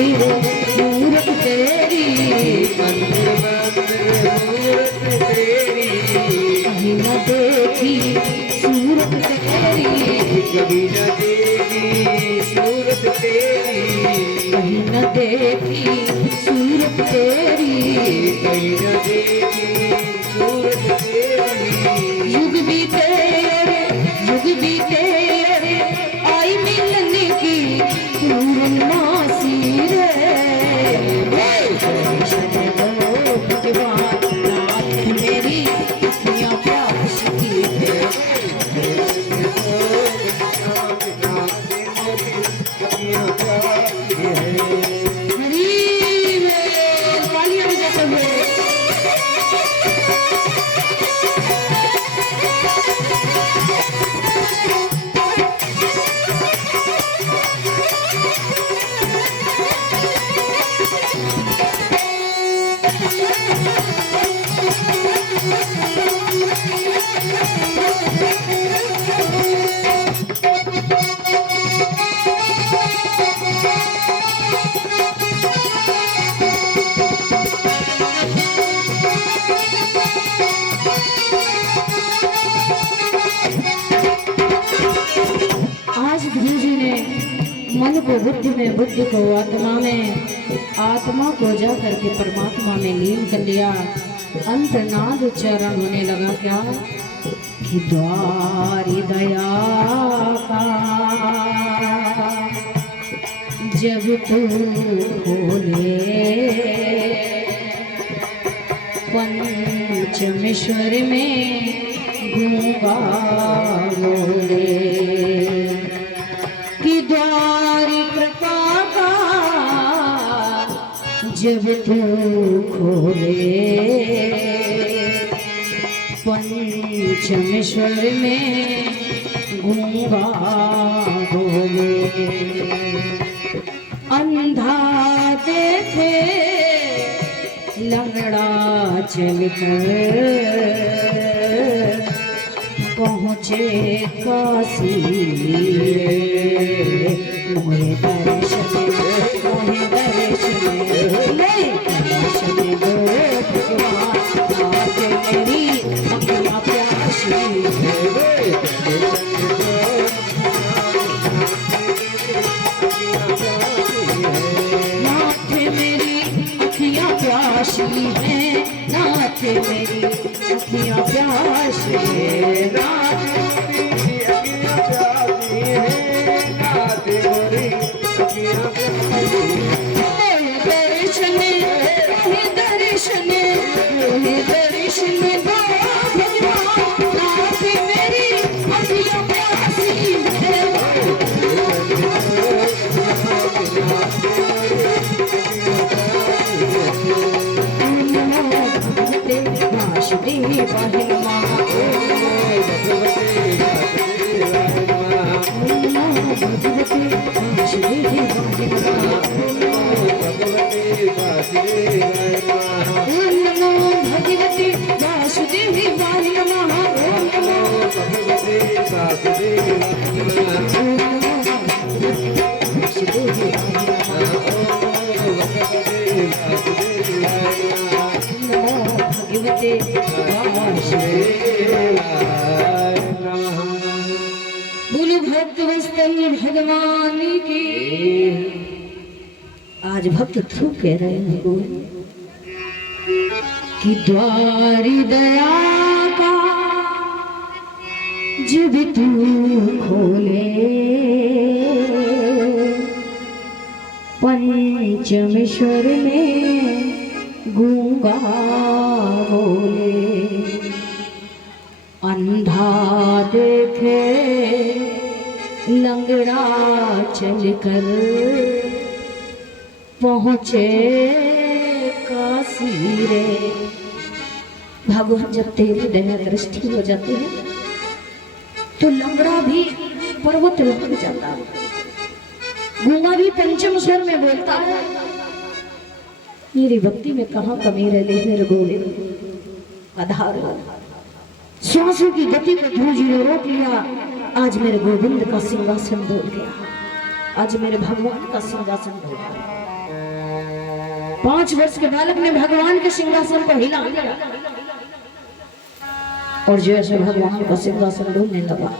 मंदिर मूरत तेरी, मंदिर मंदिर मूरत तेरी, कहीं न देखी सूरत तेरी, कभी न देखी सूरत तेरी, कहीं न देखी सूरत तेरी, कहीं न देखी सूरत तेरी। युग बीते रे युग बीते रे, आई मिलने की पूर्णमासी रे। दर्शन दो भगवान नाथ मेरी अखियाँ प्यास की है। हरी में तालियां बजाते हुए आज गुरु जी ने मन को बुद्धि में, बुद्धि को आत्मा में, आत्मा को जा करके परमात्मा में लीन कर लिया। अंतर्नाद उच्चारण होने लगा क्या कि द्वारी दया का जब तू खोले, पंचमेश्वर में गूंगा बोले कि द्वारी कृपा का जब तू खोले, पंचमेश्वर में गूंगा बोले। अंधा देखे लंगड़ा चलकर पहुँचे काशी, मोहे दर्शन दो भगवान नाथ मेरी अखियाँ प्यासी नाथ मेरी अखियाँ प्यासी है, नाथ मेरी अखियाँ प्यासी है, नाथ दर्शन दर्शन दर्शन दो भगवान नाथ मेरी अखियाँ प्यासी है। भगवती वासुदेवी वाहि नमः, ओम नमो भगवते वासुदेवी बोलो भक्त वत्सल भगवान की। आज भक्त थ्रू कह रहे हैं कि द्वारी दया का जब तू खोले, पंचमेश्वर में गूंगा बोले। अंधा देखे लंगड़ा चलकर पहुँचे काशी रे। भगवान जब तेरी दया दृष्टि हो जाती है तो लंगड़ा भी पर्वत लग जाता है, गूंगा भी पंचम स्वर में बोलता है। मेरी भक्ति में कहाँ कमी रह गई मेरे गोविंद आधार। श्वासों की गति को ध्रुव जी ने रोक लिया, आज मेरे गोविंद का सिंहासन बोल गया। आज मेरे भगवान का सिंहासन ढोला। 5 वर्ष के बालक ने भगवान के सिंहासन को हिला दिया और जैसे भगवान का सिंहासन डोलने लगा,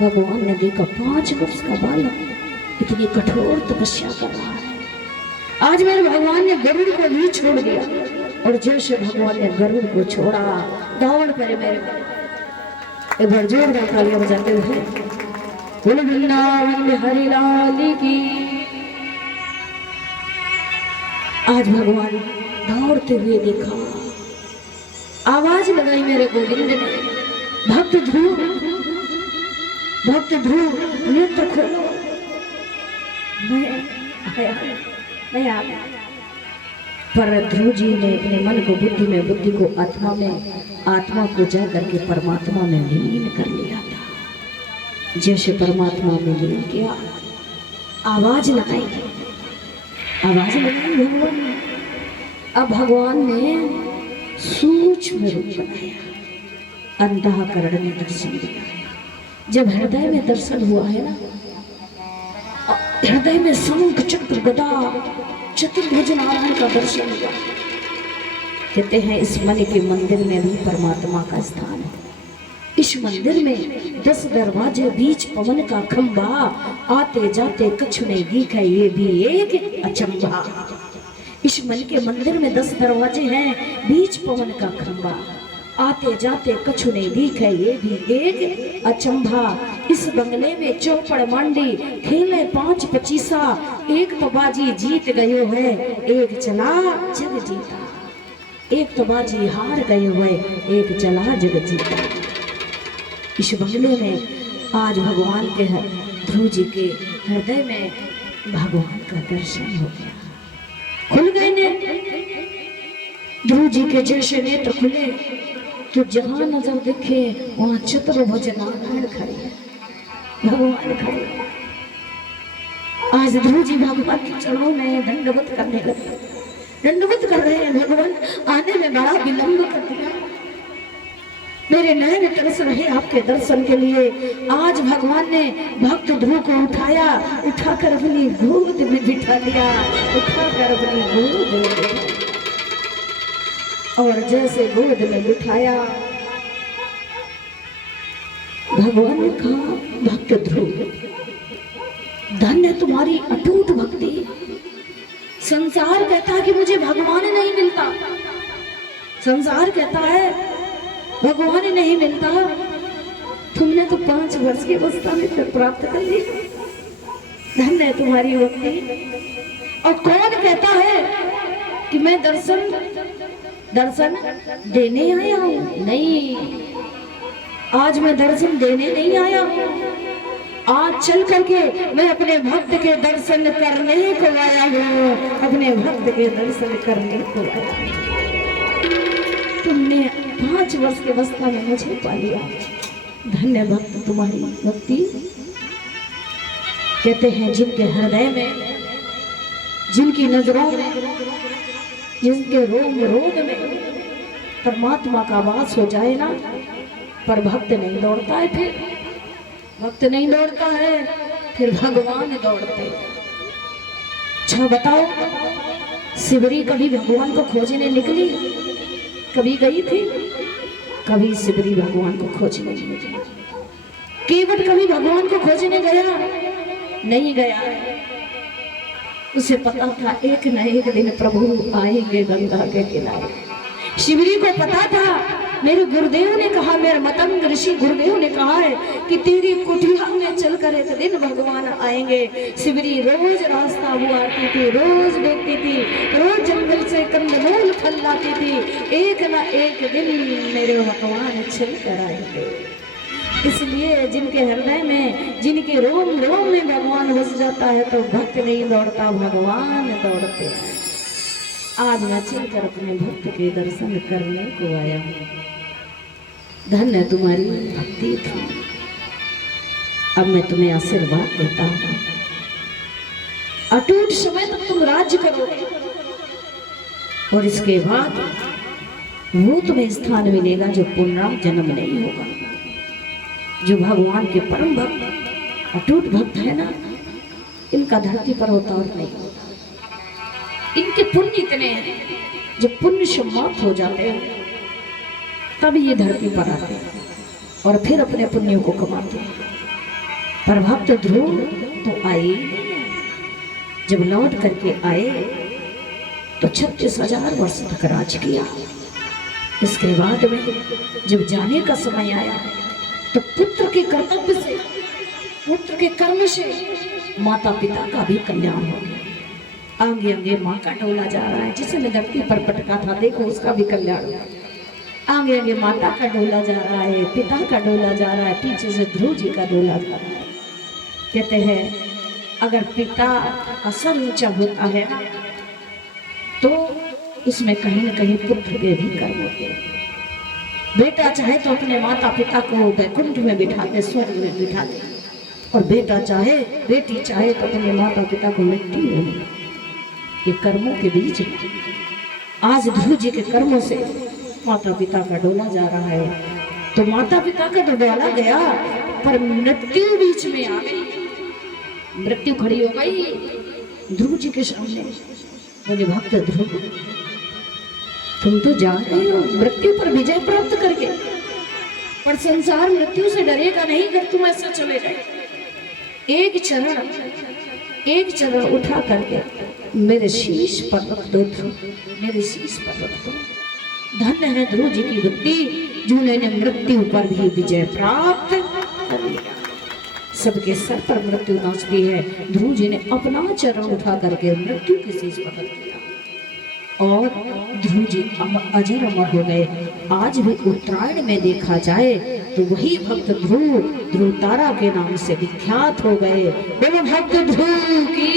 भगवान ने देखा 5 वर्ष का बालक इतनी कठोर तपस्या कर रहा है। आज मेरे भगवान ने गरुड़ को भी छोड़ दिया और जैसे भगवान ने गरुड़ को छोड़ा, दौड़ पड़े मेरे एक बार जोरदार तालियां बजाते हुए बोलो वृंदावन बिहारी लाल की। आज भगवान दौड़ते हुए देखा, आवाज लगाई मेरे गोविंद ने, भक्त ध्रुव नेत्र खोलो, मैं आ गया। पर ध्रुव जी ने अपने मन को बुद्धि में, बुद्धि को आत्मा में, आत्मा को जा करके परमात्मा में लीन कर लिया था। जैसे परमात्मा में लीन किया, आवाज लगाई भगवान ने। अब भगवान ने सूक्ष्म रूप बनाया, अंतःकरण में दर्शन दिया। जब हृदय में दर्शन हुआ है ना, हृदय में शंख चक्र गदा चतुर्भुज नारायण का दर्शन हुआ। कहते हैं इस मन के मंदिर में भी परमात्मा का स्थान है। इस मंदिर में 10 दरवाजे, बीच पवन का खंभा, आते जाते कछु नहीं दिखा, ये भी एक अचंभा। इस मन के मंदिर में 10 दरवाजे हैं, बीच पवन का खंभा, आते जाते कछु नहीं दिखे, ये भी एक अचंभा। इस बंगले में चौपड़ मांडी, खेले 5 पचीसा, एक तो बाजी जीत गयो है, एक चला जग जीता। एक तो बाजी हार गयो है, एक चला जग जीता। इस बंगले में आज भगवान के ध्रुव जी के हृदय में भगवान का दर्शन हो गया। खुल गए ने ध्रुव जी के जैसे नेत्र खुले तो जहां नजर देखे वहां चतुर्भुज नारायण खड़े हैं, भगवान खड़े। आज ध्रुव जी भगवान के चरणों में दंडवत करने लगे, दंडवत कर रहे हैं। भगवान आने में बड़ा विलंब कर दिया, मेरे नयन तरस रहे आपके दर्शन के लिए। आज भगवान ने भक्त ध्रुव को उठाया, उठाकर अपनी गोद में बिठा लिया, उठाकर अपनी गोद में बिठा लिया। और जैसे गोद में बिठाया, भगवान ने कहा भक्त ध्रुव धन्य तुम्हारी अटूट भक्ति। संसार कहता है कि मुझे भगवान नहीं मिलता, संसार कहता है भगवान ही नहीं मिलता। तुमने तो 5 वर्ष की अवस्था में फिर प्राप्त कर ली, धन्य है तुम्हारी भक्ति। और कौन कहता है कि मैं दर्शन देने आया हूं? नहीं, आज मैं दर्शन देने नहीं आया हूं, आज चल करके मैं अपने भक्त के दर्शन करने को आया हूं, अपने भक्त के दर्शन करने को आया हूं। तुमने 5 वर्ष के अवस्था में मुझे पा लिया, धन्य भक्त तुम्हारी भक्ति। कहते हैं जिनके हृदय में, जिनकी नजरों में, जिनके रोम रोम में परमात्मा का वास हो जाए ना, पर भक्त नहीं दौड़ता है, फिर भक्त नहीं दौड़ता है, फिर भगवान दौड़ते। अच्छा बताओ, सिबरी कभी भगवान को खोजने निकली? कभी गई थी? कभी सिबरी भगवान को खोजने नहीं गई। केवट कभी भगवान को खोजने गया? नहीं गया। उसे पता था एक न एक दिन प्रभु आएंगे गंगा के किनारे। शिवरी को पता था, मेरे गुरुदेव ने कहा, मेरे मतंग ऋषि गुरुदेव ने कहा है कि तेरी कुटिया में चलकर एक दिन भगवान आएंगे। शिवरी रोज रास्ता बुलाती थी, रोज देखती थी, रोज जंगल से कंदमूल फल लाती थी, एक न एक दिन मेरे भगवान चलकर आएंगे। इसलिए जिनके हृदय में, जिनके रोम रोम में भगवान बस जाता है तो भक्त नहीं दौड़ता, भगवान दौड़ते हैं। आज मैं चलकर अपने भक्त के दर्शन करने को आया हूँ, धन्य तुम्हारी भक्ति थी। अब मैं तुम्हें आशीर्वाद देता हूँ, अटूट समय तक तुम राज्य करोगे और इसके बाद वो तुम्हें स्थान मिलेगा जो पुनराव जन्म नहीं होगा। जो भगवान के परम भक्त, अटूट भक्त है ना, इनका धरती पर अवतार नहीं होता। इनके पुण्य इतने हैं, जब पुण्य समाप्त हो जाते हैं तब ये धरती पर आते हैं और फिर अपने पुण्यों को कमाते हैं। पर भक्त ध्रुव तो आए, जब लौट करके आए तो 36,000 वर्ष तक राज किया। इसके बाद में जब जाने का समय आया तो पुत्र के कर्तव्य से, पुत्र के कर्म से माता पिता का भी कल्याण हो गया। आगे आगे माँ का डोला जा रहा है, जिसने धरती पर पटका था देखो उसका भी कल्याण हो। आगे आगे माता का डोला जा रहा है, पिता का डोला जा रहा है, पीछे से ध्रुव जी का डोला जा रहा है। कहते हैं अगर पिता का सर ऊंचा होता है तो उसमें कहीं न कहीं पुत्र के भी कर्म होते हैं। बेटा चाहे तो अपने माता पिता को वैकुंठ में बिठा दे, स्वर्ग में बिठा दे, और बेटा चाहे, बेटी चाहे तो अपने माता पिता को मिट्टी में। ये कर्मों के बीच आज ध्रुव जी के कर्मों से माता पिता का डोला जा रहा है। तो माता पिता का तो डोला गया, पर मृत्यु बीच में आ गई। मृत्यु खड़ी हो गई ध्रुव जी के सामने। बोले भक्त ध्रुव, तुम तो जा रहे हो मृत्यु पर विजय प्राप्त करके, पर संसार मृत्यु से डरेगा नहीं अगर तुम ऐसा चले गए। एक चरण उठा करके मेरे शीश पर रख दो, मेरे शीश पर रख दो। धन्य है ध्रुव जी की बुद्धि, जिन्होंने मृत्यु पर भी विजय प्राप्त कर लिया। सबके सर पर मृत्यु नाचती है, ध्रुव जी ने अपना चरण उठा करके मृत्यु के शीश पर रख दिया और ध्रुव जी अजर अमर हो गए। आज भी उत्तरायण में देखा जाए तो वही भक्त ध्रुव तारा के नाम से विख्यात हो गए। बोलो भक्त ध्रुव की।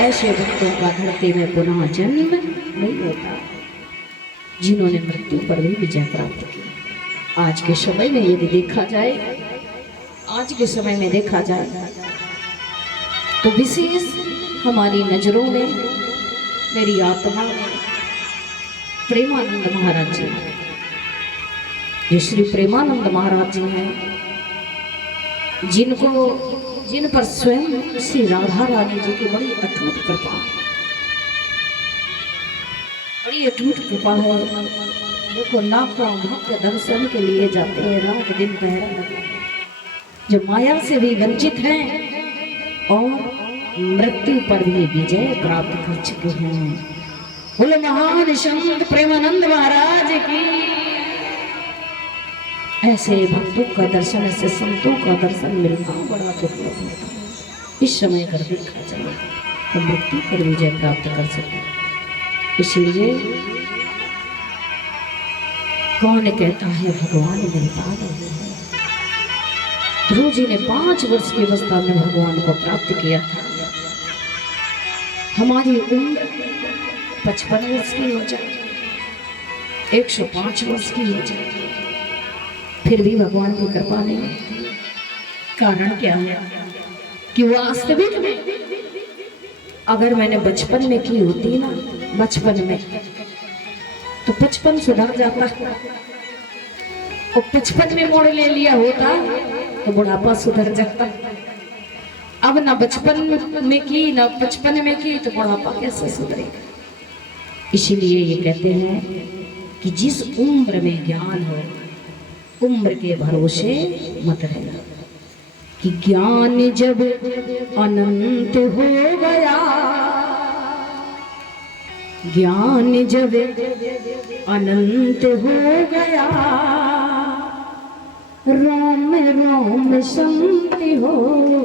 ऐसे भक्तों का धरती में पुनः जन्म नहीं होता, जिन्होंने मृत्यु पर भी विजय प्राप्त किया। आज के समय में यदि देखा जाए, आज के समय में देखा जाए तो विशेष हमारी नजरों में, मेरी आत्मा में प्रेमानंद महाराज जी, ये श्री प्रेमानंद महाराज जी हैं, जिन पर स्वयं श्री राधा रानी जी की बड़ी अटूट कृपा, बड़ी अटूट कृपा है। देखो लाखों भक्त दर्शन के लिए जाते हैं, रात दिन पहरा लगता है, जो माया से भी वंचित हैं और मृत्यु पर भी विजय प्राप्त कर चुके हैं। बोले महान संत प्रेमानंद महाराज की। ऐसे भक्तों का दर्शन, ऐसे संतों का दर्शन मिलना बड़ा दुर्लभ होता है। इस समय अगर देखा जाए तो मृत्यु पर विजय प्राप्त कर सके। इसलिए कौन कहता है भगवान मिलता नहीं है। ध्रुव जी ने 5 वर्ष की अवस्था में भगवान को प्राप्त किया था। हमारी उम्र 55 वर्ष की हो जाए, 105 वर्ष की हो जाए, फिर भी भगवान की कृपा नहीं होती। कारण क्या है कि वास्तविक में अगर मैंने बचपन में की होती ना, बचपन में, तो 55 सुधर जाता, और 55 में मोड़ ले लिया होता तो बुढ़ापा सुधर जाता। अब ना बचपन में की ना 55 में की तो बुढ़ापा कैसे सुधरेगा। इसीलिए ये कहते हैं कि जिस उम्र में ज्ञान हो, उम्र के भरोसे मत रहना। कि ज्ञान जब अनंत हो गया, ज्ञान जब अनंत हो गया, राम राम शांति हो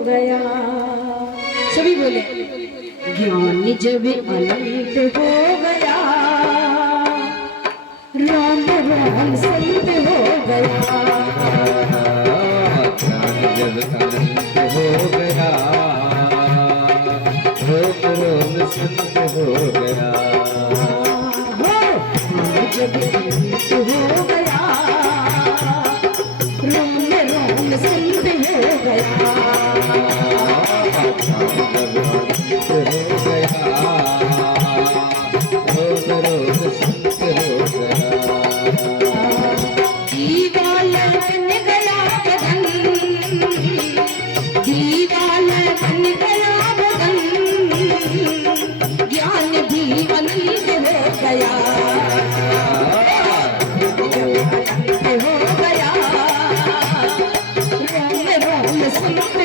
गया। सभी बोले ज्ञान जब अनंत हो गया, राम राम शांति हो गया। ज्ञान जब अनंत हो गया, रोम रोम संत हो गया। जब अनंत हो गया, रोम रोम संत हो गया। दीवालक है